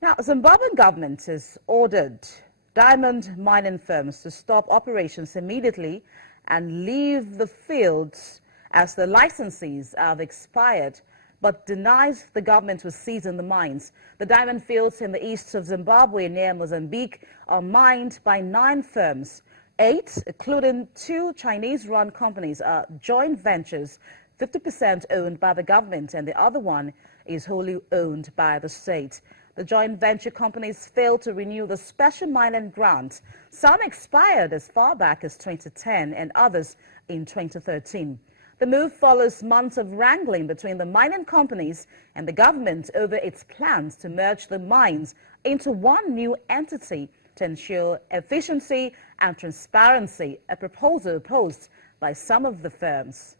Now, Zimbabwean government has ordered diamond mining firms to stop operations immediately and leave the fields as the licenses have expired, but denies the government was seizing the mines. The diamond fields in the east of Zimbabwe near Mozambique are mined by 9 firms. 8, including 2 Chinese-run companies, are joint ventures, 50% owned by the government, and the other one is wholly owned by the state. The joint venture companies failed to renew the special mining grant. Some expired as far back as 2010 and others in 2013. The move follows months of wrangling between the mining companies and the government over its plans to merge the mines into one new entity to ensure efficiency and transparency, a proposal opposed by some of the firms.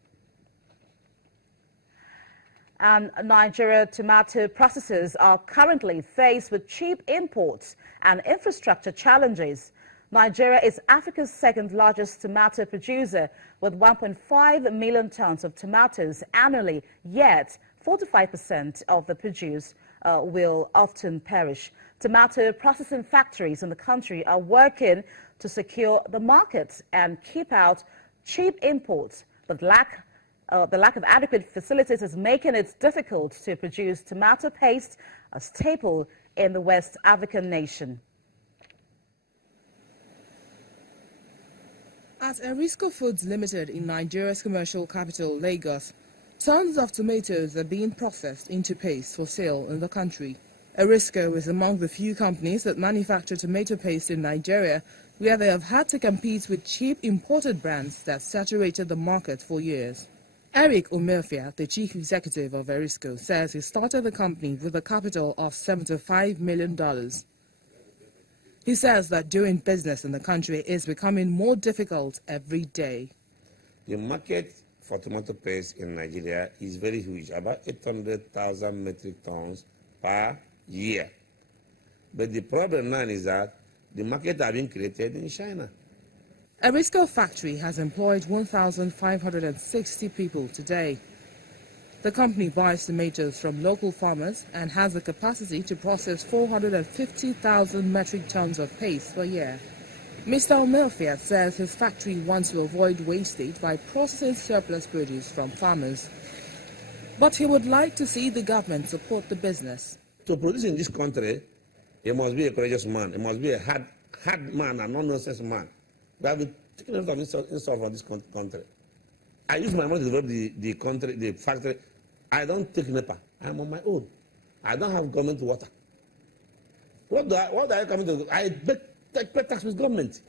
And Nigeria tomato processors are currently faced with cheap imports and infrastructure challenges. Nigeria is Africa's second largest tomato producer with 1.5 million tons of tomatoes annually, yet 45% of the produce will often perish. Tomato processing factories in the country are working to secure the markets and keep out cheap imports, but the lack of adequate facilities is making it difficult to produce tomato paste, a staple in the West African nation. At Erisco Foods Limited in Nigeria's commercial capital, Lagos, tons of tomatoes are being processed into paste for sale in the country. Erisco is among the few companies that manufacture tomato paste in Nigeria, where they have had to compete with cheap imported brands that saturated the market for years. Eric Omerfia, the chief executive of Erisco, says he started the company with a capital of $75 million. He says that doing business in the country is becoming more difficult every day. The market for tomato paste in Nigeria is very huge, about 800,000 metric tons per year. But the problem now is that the market has been created in China. Erisco factory has employed 1,560 people today. The company buys tomatoes from local farmers and has the capacity to process 450,000 metric tons of paste per year. Mr. Omelfia says his factory wants to avoid wastage by processing surplus produce from farmers. But he would like to see the government support the business. To produce in this country, it must be a courageous man. It must be a hard man and non-nonsense man. We have been taking a lot of insult from this country. I use my money to develop the factory. I don't take NEPA. I'm on my own. I don't have government water. What do I come to do? I pay tax with government.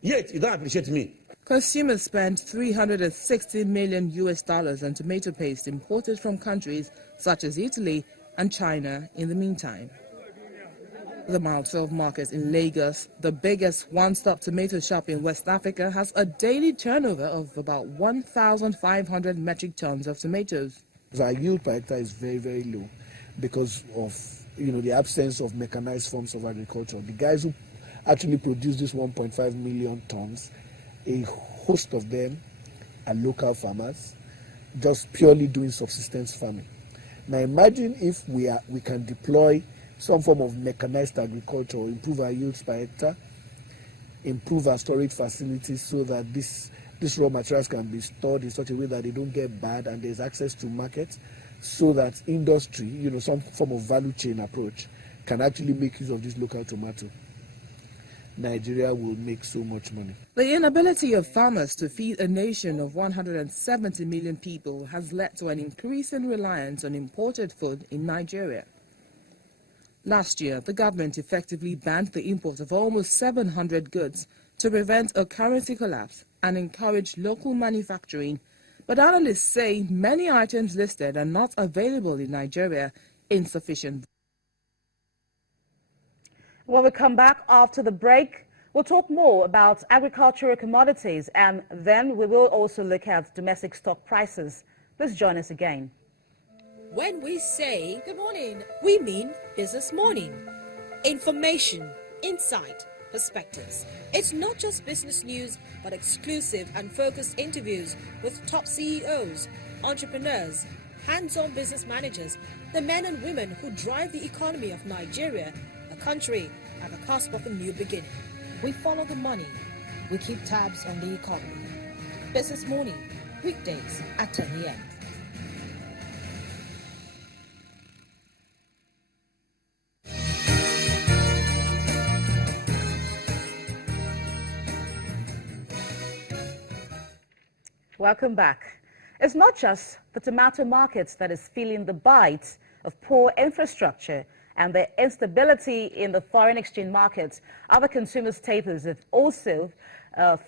Yet, you don't appreciate me. Consumers spent $360 million on tomato paste imported from countries such as Italy and China in the meantime. The Mount 12 market in Lagos, the biggest one-stop tomato shop in West Africa, has a daily turnover of about 1,500 metric tons of tomatoes. Our yield per hectare is very, very low because of the absence of mechanized forms of agriculture. The guys who actually produce this 1.5 million tons, a host of them are local farmers, just purely doing subsistence farming. Now imagine if we can deploy some form of mechanized agriculture, improve our yields per hectare, improve our storage facilities so that these raw materials can be stored in such a way that they don't get bad and there's access to markets, so that industry, some form of value chain approach can actually make use of this local tomato. Nigeria will make so much money. The inability of farmers to feed a nation of 170 million people has led to an increase in reliance on imported food in Nigeria. Last year, the government effectively banned the import of almost 700 goods to prevent a currency collapse and encourage local manufacturing. But analysts say many items listed are not available in Nigeria in sufficient. When we come back after the break, we'll talk more about agricultural commodities, and then we will also look at domestic stock prices. Please join us again. When we say good morning, we mean business morning. Information, insight, perspectives. It's not just business news, but exclusive and focused interviews with top CEOs, entrepreneurs, hands-on business managers, the men and women who drive the economy of Nigeria, a country at the cusp of a new beginning. We follow the money. We keep tabs on the economy. Business Morning, weekdays at 10 a.m. Welcome back. It's not just the tomato market that is feeling the bite of poor infrastructure and the instability in the foreign exchange markets. Other consumer staples have also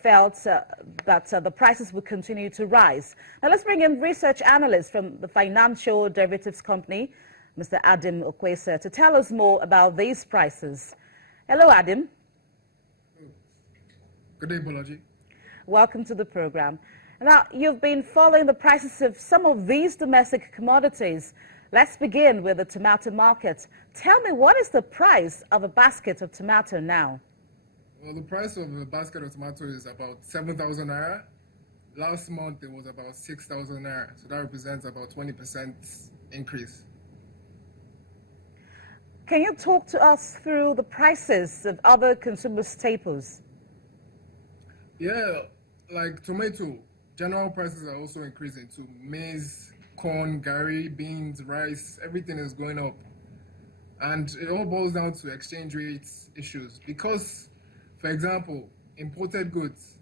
felt that the prices will continue to rise. Now let's bring in research analyst from the financial derivatives company, Mr. Adam Okwesa, to tell us more about these prices. Hello, Adam. Good day, Bolaji. Welcome to the program. Now, you've been following the prices of some of these domestic commodities. Let's begin with the tomato market. Tell me, what is the price of a basket of tomato now? Well, the price of a basket of tomato is about 7,000 naira. Last month, it was about 6,000 naira. So that represents about 20% increase. Can you talk to us through the prices of other consumer staples? Yeah, like tomato, general prices are also increasing too. Maize, corn, gari, beans, rice, everything is going up. And it all boils down to exchange rates issues. Because, for example, imported goods,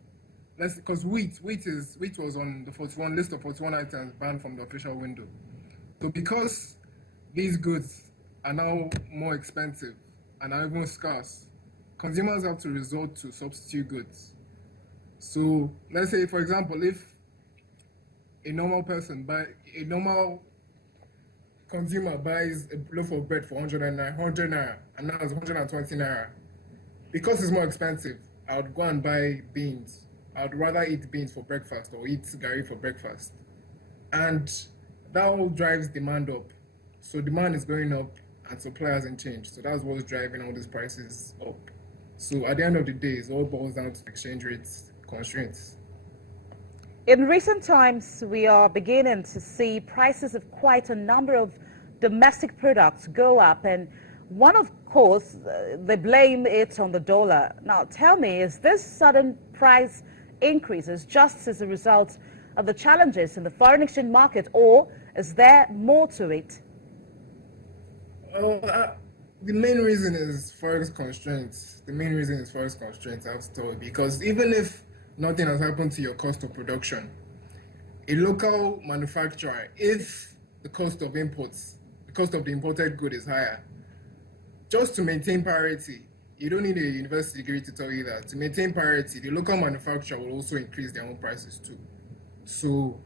because wheat was on the 41 list of 41 items banned from the official window. So because these goods are now more expensive and are even scarce, consumers have to resort to substitute goods. So let's say, for example, if a normal consumer buys a loaf of bread for 100 naira, and now it's 120 naira. Because it's more expensive, I would go and buy beans. I would rather eat beans for breakfast or eat gari for breakfast. And that all drives demand up. So demand is going up and supply hasn't changed. So that's what's driving all these prices up. So at the end of the day, it all boils down to exchange rates constraints. In recent times, we are beginning to see prices of quite a number of domestic products go up, and one, of course, they blame it on the dollar. Now, tell me, is this sudden price increases just as a result of the challenges in the foreign exchange market, or is there more to it? The main reason is forex constraints. I've told, because even if nothing has happened to your cost of production, a local manufacturer, if the cost of the imported good is higher, just to maintain parity, you don't need a university degree to tell you that. To maintain parity, the local manufacturer will also increase their own prices too. So,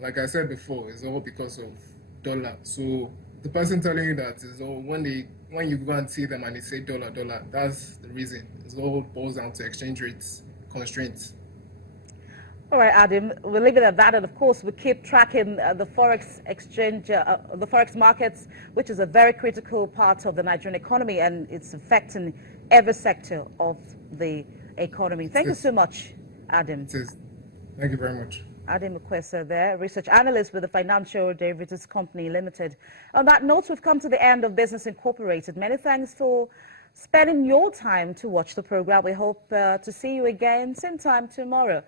like I said before, it's all because of dollar. So the person telling you that is all when you go and see them and they say dollar, that's the reason. It all boils down to exchange rates constraints. All right, Adam, we'll leave it at that. And of course, we keep tracking the forex exchange, the forex markets, which is a very critical part of the Nigerian economy, and it's affecting every sector of the economy. Thank you so much, Adam. Thank you very much. Adam Okwesa there, research analyst with the Financial Derivatives Company Limited. On that note, we've come to the end of Business Incorporated. Many thanks for spending your time to watch the program. We hope to see you again same time tomorrow.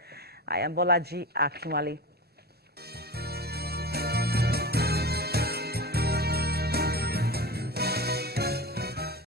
I am Bolaji Akinwale.